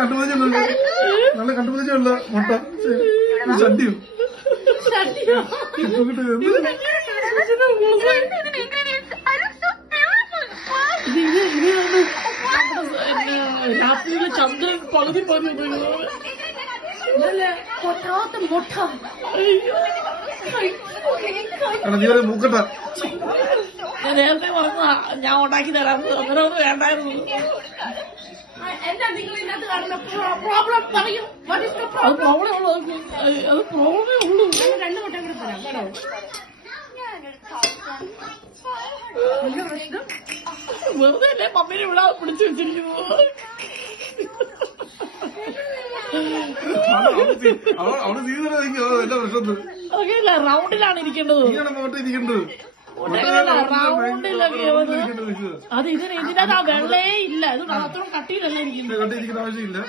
കണ്ടുപിടിച്ചുള്ള നല്ല കണ്ടുപിടിച്ചുള്ള മുട്ട ഷഡ്ഡിയും രാത്രിയിലെ ചന്ദ്രൻ പകുതി മുട്ട. നീ മൂക്കട്ട ഞാൻ നേരത്തെ പറഞ്ഞതാ ഞാൻ ഉണ്ടാക്കി തരാം. അന്നേരം ഒന്നും വേണ്ടായിരുന്നു. അത് പ്രോബ്ലമേ ഉള്ളൂ. അത് പ്രോബ്ലമേ ഉള്ളൂ. 2 മുട്ട കൂടെ തരാം കേട്ടോ. വെറുതെ അല്ലേ മമ്മീനെ ഇവിടെ പിടിച്ചു വെച്ചിരിക്കുന്നത്. അവിടെ എല്ലാ പ്രശ്നത്തിൽ അതൊക്കെയല്ല റൗണ്ടിലാണ് ഇരിക്കേണ്ടത്. റൗണ്ടിലൊക്കെ അത് ഇതിനകത്ത് ആ വെള്ളേ ഇല്ല. ഇത് അത്രയും കട്ടിയിലല്ല ഇരിക്കുന്നത്. ആവശ്യമില്ല.